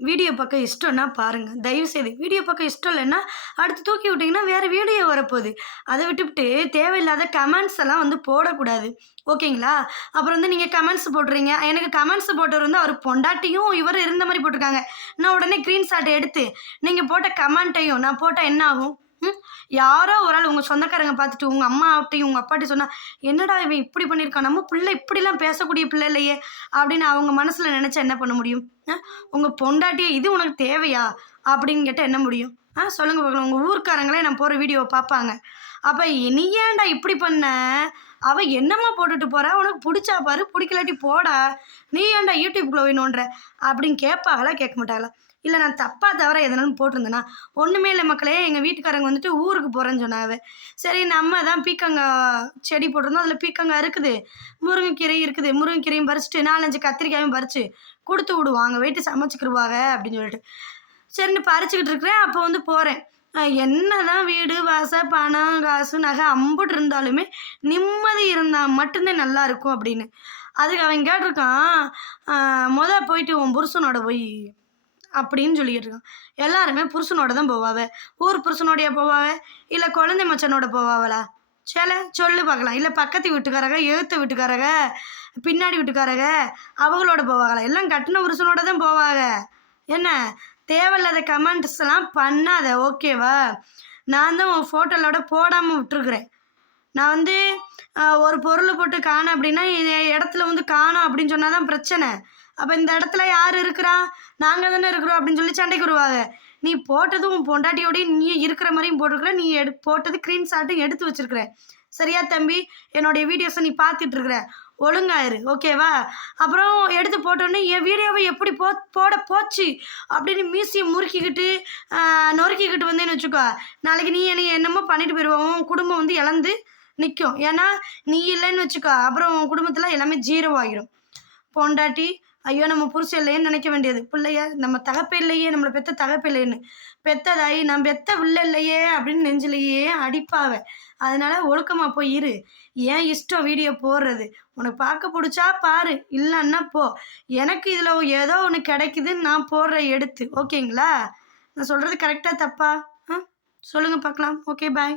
Video பார்க்க இஷ்டம்னா பாருங்க. தயவுசெய்து வீடியோ பார்க்க இஷ்டம் இல்லைன்னா, அடுத்து தூக்கி விட்டீங்கன்னா வேற வீடியோ வரப்போகுது. அத விட்டுப்புட்டு தேவையில்லாத கமெண்ட்ஸ் எல்லாம் வந்து போடக்கூடாது. ஓகேங்களா? அப்புறம் வந்து நீங்க கமெண்ட்ஸ் போடுறீங்க. எனக்கு கமெண்ட்ஸ் போட்டவர் வந்து அவர் பொண்டாட்டியும் இவரும் இருந்த மாரி போட்டிருக்காங்க. நான் உடனே ஸ்க்ரீன்ஷாட் எடுத்து, நீங்க போட்ட கமெண்ட்டையும் நான் போட்டா என்ன ஆகும்? ம். யாரோ ஒரு ஆள் உங்க சொந்தக்காரங்க பார்த்துட்டு, உங்க அம்மாட்டயும், உங்க அப்பாட்டயும் சொன்னா, "என்னடா இவன் இப்படி பண்ணியிருக்கான்? நம்ம புள்ள இப்படிலாம் பேசக்கூடிய பிள்ளை இல்லையே!" அப்படின்னு அவங்க மனசுல நெனச்சா என்ன பண்ண முடியும்? அ உங்க பொண்டாட்டிய "இது உனக்கு தேவையா?" அப்படின்னு கேட்டா என்ன முடியும்? சொல்லுங்க பார்க்கலாம். உங்க ஊர்க்காரங்களே நான் போடுற வீடியோவ பார்ப்பாங்க. அப்ப "நீ ஏன்டா இப்படி பண்ண? அவ என்னம்மா போட்டுட்டு போறா? உனக்கு புடிச்சா பாரு, புடிக்கலாட்டி போடா. நீ ஏன்டா யூடியூப்குள்ள போய் நோண்டுற?" அப்படின்னு கேட்பாங்களா? கேட்க மாட்டாங்களா? இல்ல நான் தப்பா தவறா எதனாலும் போட்டிருந்தேனா? ஒண்ணுமே இல்ல மக்களே. எங்க வீட்டுக்காரங்க வந்துட்டு ஊருக்கு போறேன்னு சொன்னாங்க. சரி நம்ம தான் பீர்க்கங்கா செடி போட்டிருந்தோம். அதில பீர்க்கங்கா இருக்குது. முருங்கைக்கீரை இருக்குது. முருங்கைக்கீரையும் பறிச்சுட்டு 4, 5 கத்திரிக்காயும் பறிச்சு குடுத்து விடுவோம். அங்க போயிட்டு சமைச்சுக்கிருவாங்க அப்படின்னு சொல்லிட்டு. சரின்னு பறிச்சுக்கிட்டு இருக்கிறேன். அப்போ வந்து போறேன். என்னதான் வீடு, வாசல், பணம், காசு, நகை அம்புட்டு இருந்தாலுமே நிம்மதி இருந்தா மட்டும் தான் நல்லாயிருக்கும் அப்படின்னு. அதுக்கு அவன் கேட்டிருக்கான், "மொத போயிட்டு உன் புருஷனோட போய்" அப்படின்னு சொல்லிக்கிட்டு இருக்கான். எல்லாருமே புருஷனோட தான் போவாவ. ஊர் புருஷனோடயா போவாவ? இல்ல குழந்தை மச்சானோட போவாவளா? சொல்லு பார்க்கலாம். இல்ல பக்கத்து வீட்டுக்காரங்க, எதுத்த வீட்டுக்காரங்க, பின்னாடி வீட்டுக்காரங்க அவங்களோட போவாங்களா? எல்லாம் கட்டுன புருஷனோட தான் போவாங்க. என்ன? தேவையில்லாத கமெண்ட்ஸ்லாம் பண்ணாத. ஓகேவா? நான் தான் உன் ஃபோட்டோலோட போடாம விட்டுருக்குறேன். நான் வந்து ஒரு பொருள் போட்டு காணோம் அப்படின்னா, இடத்துல வந்து காணோம் அப்படின்னு சொன்னா தான் பிரச்சனை. அப்ப இந்த இடத்துல யார் இருக்கிறா? நாங்க தானே இருக்கிறோம் அப்படின்னு சொல்லி சண்டைக்கு வருவாங்க. நீ போட்டது உன் பொண்டாட்டியோடயே நீயே இருக்கிற மாரியும் போட்டிருக்கிற. நீ போட்டது ஸ்க்ரீன்ஷாட்டும் எடுத்து வச்சிருக்கிற. சரியா தம்பி? என்னுடைய வீடியோஸ நீ பார்த்துட்டு இருக்கிற. ஒழுங்கா இரு. ஓகேவா? அப்புறம் எடுத்து போட்டோனே என் வீடியோவ எப்படி போட போச்சு அப்படின்னு மீசிய முறுக்கிக்கிட்டு, நொறுக்கிக்கிட்டு வந்தேன்னு வச்சுக்கோ, நாளைக்கு நீ என்னைய என்னமோ பண்ணிட்டு போயிருவ. உன் குடும்பம் வந்து இழந்து நிக்கும். ஏன்னா, நீ இல்லன்னு வச்சுக்கோ, அப்புறம் உன் குடும்பத்தில எல்லாமே 0 ஆகிரும். பொண்டாட்டி, ஐயோ! நம்ம புருஷன் இல்லையேன்னு நினைக்க வேண்டியது. பிள்ளைய நம்ம தகப்பே இல்லையே, நம்மள பெத்த தகப்பே இல்லையேன்னு. பெத்த தாய், நான் பெத்த பிள்ளை இல்லையே அப்படின்னு நெஞ்சிலேயே அடிப்பாவ. அதனால ஒழுக்கமா போய் இரு. என் இஷ்டம் வீடியோ போடுறது. உனக்கு பார்க்க புடிச்சா பாரு, இல்லன்னா போ. எனக்கு இதில ஏதோ ஒண்ணு கிடைக்குதுன்னு நான் போடுறேன் எடுத்து. ஓகேங்களா? நான் சொல்றது கரெக்ட்டா? தப்பா? சொல்லுங்க பார்க்கலாம். ஓகே, பாய்.